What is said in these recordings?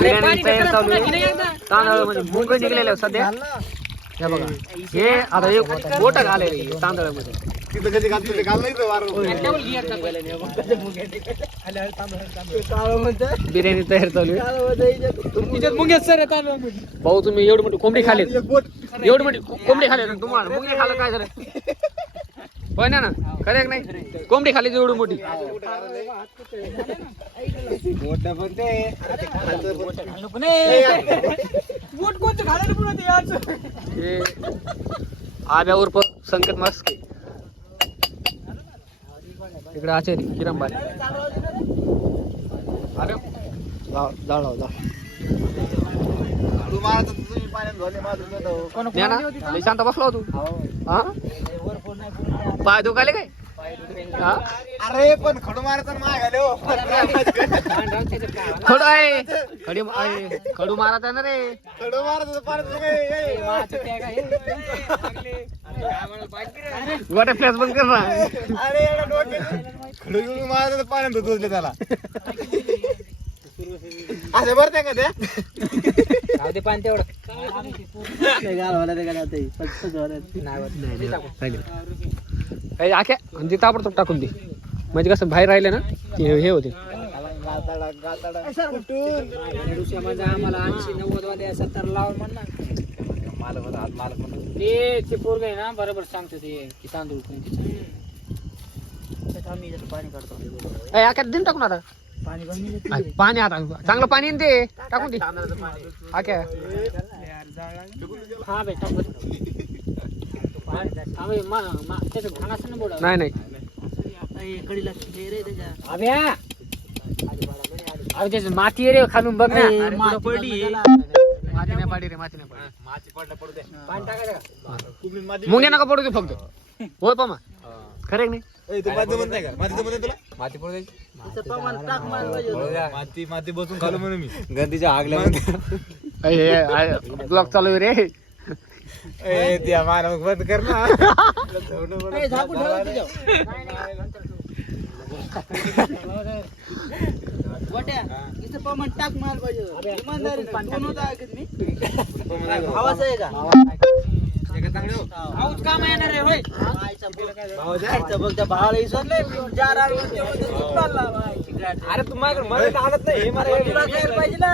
बिर्याणी तयार चालू आहे. तांदळामध्ये मुंग निघलेलं सध्या. हे बघा हे आता एक बोट आलेली तांदळामध्ये. बिर्याणी तयार चालू आहे. भाऊ तुम्ही एवढी मोठी कोंबडी खाली, एवढी मोठी कोंबडी खाली तुम्हाला मुंगे खाल्लं काय झालं? पण ना खरे नाही कोंबडी खाली एवढी मोठी. आब्या उर्फ संकेत मास्के इकडे आचारी किरंबारी. अरे जाळ शांत बसला तू. हा पाय दुखाले काय? अरे पण खडू मारत खडू आहे खडू मारत आहे ना रे. खडू मारत वॉटर फ्लॅश बंद कर ना. अरे खडू मारत पाण्यात धुतले त्याला असं भरते का त्या पाणी तेवढं आख्या आणि ताबडतोब टाकून दे म्हणजे कसं बाहेर राहिले ना हे होते. आम्हाला 80-90 वाले 70 लावून म्हणणार ते पोरग आहे ना बरोबर सांगतो ते की तांदूळ पाणी काढतो. आख्यात दिन टाकून आता पाणी आता चांगलं पाणी ते टाकून दे आख्या. हा बाई टाकू नाही नाही माती रे खालून बघ ना. माती नाही पाडी रे माती नाही पाडी. मुंग्या नका पडू दे फक्त. होय पमा खरे नाही माती माती बसून खालो म्हणून मी गंदीच्या आगल्या ब्लॉक चालू आहे रे. त्या मानव बंद कर ना. टाक माल पाहिजे भावाचं आहे का? भाऊच काम येणार आहे होय. बघ त्या भावाला विसरले. अरे तुम्हाला मला आणत नाही हे मला पाहिजे ना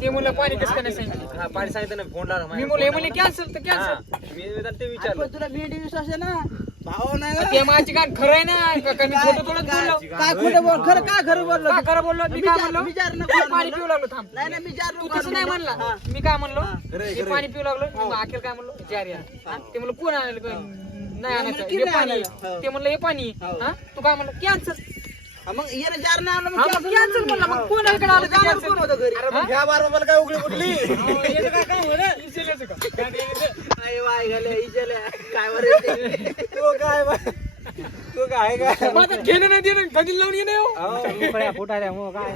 ते मुलं पाणी कसं काय सांगितलं? पाणी सांगितलं ना फोन लावला मी मुलं मुली कॅन्सल तर कॅन्सल. मी ते विचारलं तुला भेटी विश्वास आहे ना भाव नाही ते माझी काय खरं आहे ना खोटं थोडं बोललो. काय खोटं बोल खरं काय खरं बोललो का खरं बोललो मी काय म्हणलो? विचार पाणी पिऊ लागलो थांब. नाही नाही विचार तू तसं नाही म्हणला. मी काय म्हणलो मी पाणी पिऊ लागलो. अखेर काय म्हणलो चार या ते म्हणलं कोण आणायला नाही आणायचं हे पाणी. ते म्हणलं हे पाणी. हा तू काय म्हणलं कॅन्सल. मग येणं जार नाही आणलं कॅन्सल म्हणला. मग कोण आलं आलं कोण होतं घरी ह्या बार मला काय उघडी कुठली काय वाय घाले काय वर तो काय तो काय काय घेणं नाही देणं कधी लावून येणे फुटायला काय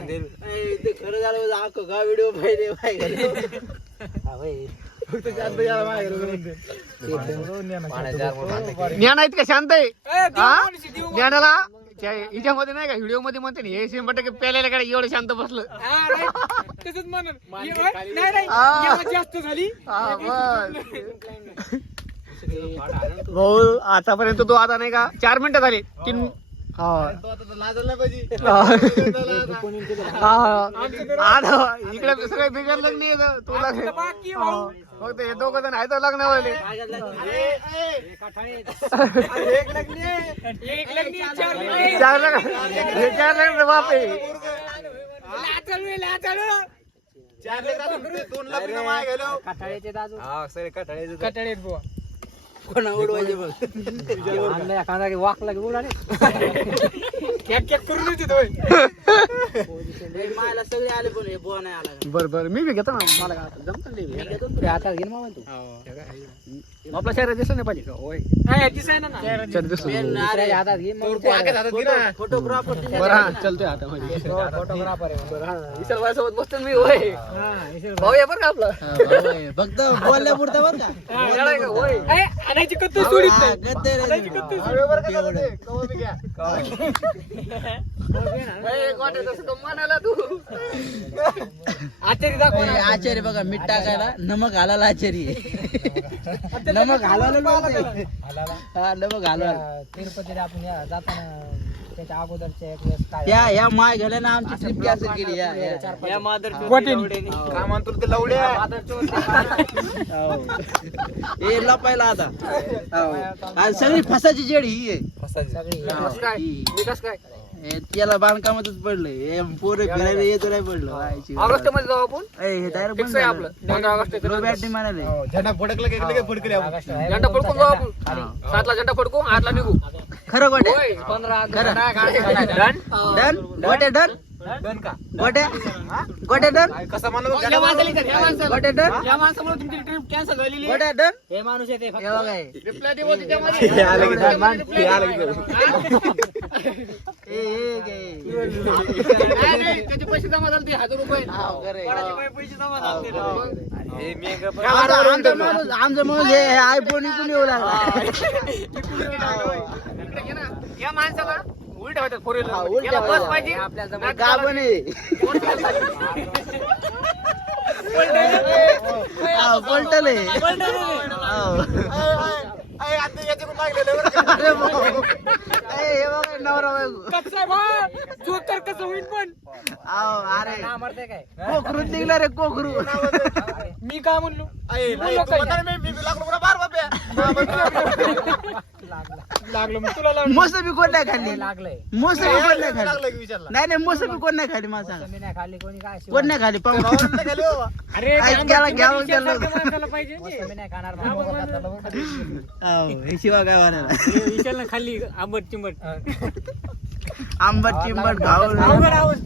ते खरं झालं आखो का व्हिडिओ पाहिजे वाय घाले ज्ञान आहेत का शांत आहे ज्ञानाला हिच्यामध्ये नाही का व्हिडिओ मध्ये म्हणते हे 100% प्यायला काय एवढं शांत बसलं जास्त झाली. भाऊ आतापर्यंत तो आता नाही का 4 मिनिटं झाली 3 इकडे सगळे बिघडलं नाही तुला फक्त हे दोघं जण आहे तर लग्नावाले. चार लग्न बापे 2 लग्न माय गेलो कटाळ्याचे दादू कटाळे बुवा कोणा उडवायचे बघ एखादा वाकला की उडाले करून मायला सगळे आले पण हे बुवा नाही आला. बरं मी बी घेतो ना मला जमत आता घेईन मामा तू आपला शहरात दिसला नाही पाहिजे का होय दिसाय ना चल दिसतो हातात घे मग फोटोग्राफर बरं हा चलतोय आता म्हणजे फोटोग्राफर आहे बरं हा विशाल भाईसोबत बसतो मी होय भाऊ या बरं का आपला फक्त बोलल्या पुरतं बरं का येणार का होय आणायची कत्तू सोडीत नाही गद्दे रे तुम्ही. म्हणाला तू आचारी दाखव ना. आचार्य बघा मीठ टाकायला नमक घालायला आचार्य नमक घालायला हा नमक घालायला तिरुपतीला आपण जाताना त्याच्या अगोदरच्या एक वेळेस काय या माय घालायला आमची ट्रिप कॅन्सल केली या मादर काय म्हणतो ते लवड्या हे लपायला आता आज सगळी फसाची जेड ही आहे सगळी काय विकास काय हे त्याला बांधकामातच पडलंय हे पोरं फिरायला येतो नाही पडलं ऑगस्ट मध्ये जाऊ आपण हे डायरेक्ट फिक्स आहे आपलं 15 ऑगस्ट लो बॅटरी म्हणाले झेंडा फडकला की लगेच फडकले आपण. झेंडा फडकून जाऊ आपण 7 ला झेंडा फडकू 8 ला निघू खरं गोट्या होय 15 खरं डन डन गोट्या डन गोट्या गोट्या डन कसं म्हणलं या माणसाला इथं, या माणसाला. गोट्या डन या माणसामुळे तुमची ट्रिप कॅन्सल झालेली आहे. गोट्या डन हे माणूस येते हे बघा हे. रिप्लाय देऊ त्याच्यामध्ये हे घे. नाही, नाही, त्याचे पैसे जमा झाले ते 1000 रुपये हाव, खरं आहे. कोणाचे पैसे जमा झाले आमचं माणूस हे आयफोन इकून येऊ लागला या माणसाला उलट्या होत्यात फोर हा, व्हीलर उलट्या बस होत्यात. पाहिजे गाभण आहे पलटल आहे हाव. अरे भाऊ. हे बघा नवरा बायको कसं आहे बा जोकर कसं होईल पण हाव, अरे मारते काय कोकरू निघला रे कोकरू मी काय म्हणलो मी बोललो काय? लागलं मग तुला लागलं मोसंबी कोण नाही खाल्ली लागलंय मोसंबी कोण नाही खाल्ली नाही नाही मोसंबी कोण नाही खाल्ली मला सांगा मी नाही खाल्ली कोणी काय कोण नाही खाल्ली पाहू अरे ऐक, आंबट घ्या मग चिंबट त्याला. विशालसारख्या माणसाला पाहिजे मी नाही खाणार हाव, हे शिवा काय म्हणाला विशालनं खाल्ली आंबट चिंबट आंबट चिंबट घाऊन अवघड आवाज